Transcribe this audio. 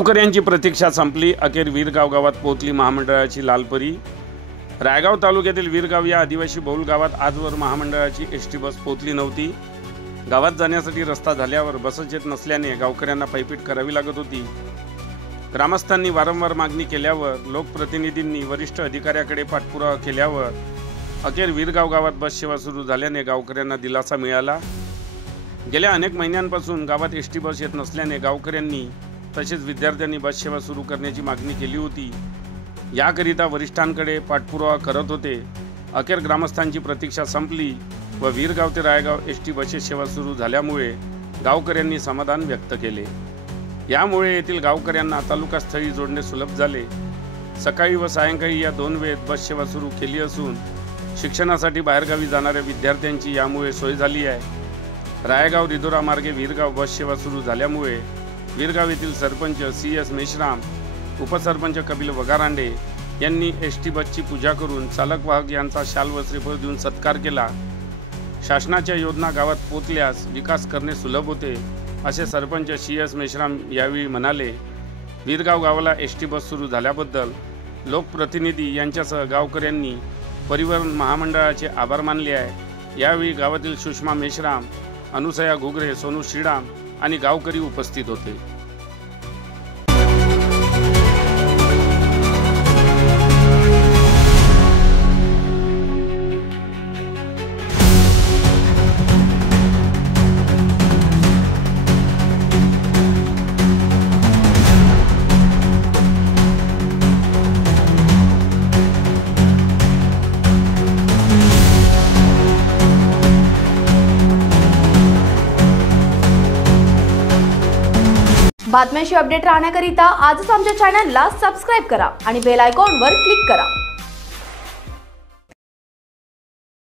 गावकऱ्यांची प्रतीक्षा संपली। अखेर वीरगाव गावात पोहोचली महामंडळाची लालपरी। रायगाव तालुक्यातील वीरगाव या आदिवासी बहुल गावात आजवर महामंडळाची एसटी बस पोहोचली नव्हती। गावात जाण्यासाठी रस्ता झाल्यावर बसच येत नसल्याने गावकऱ्यांना पायपीट करावी लागत होती। ग्रामस्थांनी वारंवार मागणी केल्यावर लोकप्रतिनिधींनी वरिष्ठ अधिकाऱ्याकडे पाठपुरावा केल्यावर अखेर वीरगाव गावात बस सेवा सुरू झाल्याने गावकऱ्यांना दिलासा मिळाला। गेल्या अनेक महिन्यांपासून गावात एसटी बस येत नसल्याने गावकऱ्यांनी तसेच विद्यार्थ्यांनी बस सेवा सुरू करण्याची मागणी केली होती। याकरिता वरिष्ठांकडे पाठपुरावा करत होते। अखेर ग्रामस्थांची प्रतीक्षा संपली व वीरगाव ते रायगाव एसटी बसेस सेवा सुरू झाल्यामुळे गावकऱ्यांनी समाधान व्यक्त केले। यामुळे येथील गावकऱ्यांना तालुकास्थळी जोडणे सुलभ झाले। सकाळी व सायंकाळी या दोन वेळेत बस सेवा सुरू केली असून शिक्षणासाठी बाहेरगावी जाणाऱ्या विद्यार्थ्यांची यामुळे सोय झाली आहे। रायगाव रिधोरा मार्गे वीरगाव बस सेवा सुरू झाल्यामुळे वीरगाव येथील सरपंच CS मेश्राम, उपसरपंच कपिल वगारांडे यांनी एसटी बसची पूजा करून चालक वाहक यांचा शाल व श्रीफळ देऊन सत्कार केला। शासनाच्या योजना गावात पोहोचल्यास विकास करणे सुलभ होते असे सरपंच CS मेश्राम यावेळी म्हणाले। वीरगाव गावाला एसटी बस सुरू झाल्याबद्दल लोकप्रतिनिधी यांच्यासह गावकऱ्यांनी परिवहन महामंडळाचे आभार मानले आहे। यावेळी गावातील सुषमा मेश्राम, अनुसया घुगरे, सोनू श्रीराम आणि गावकरी उपस्थित होते। बातम्यांशी अपडेट राहण्याकरिता आजच आमच्या चॅनलला सबस्क्राइब करा आणि बेल आयकॉनवर क्लिक करा।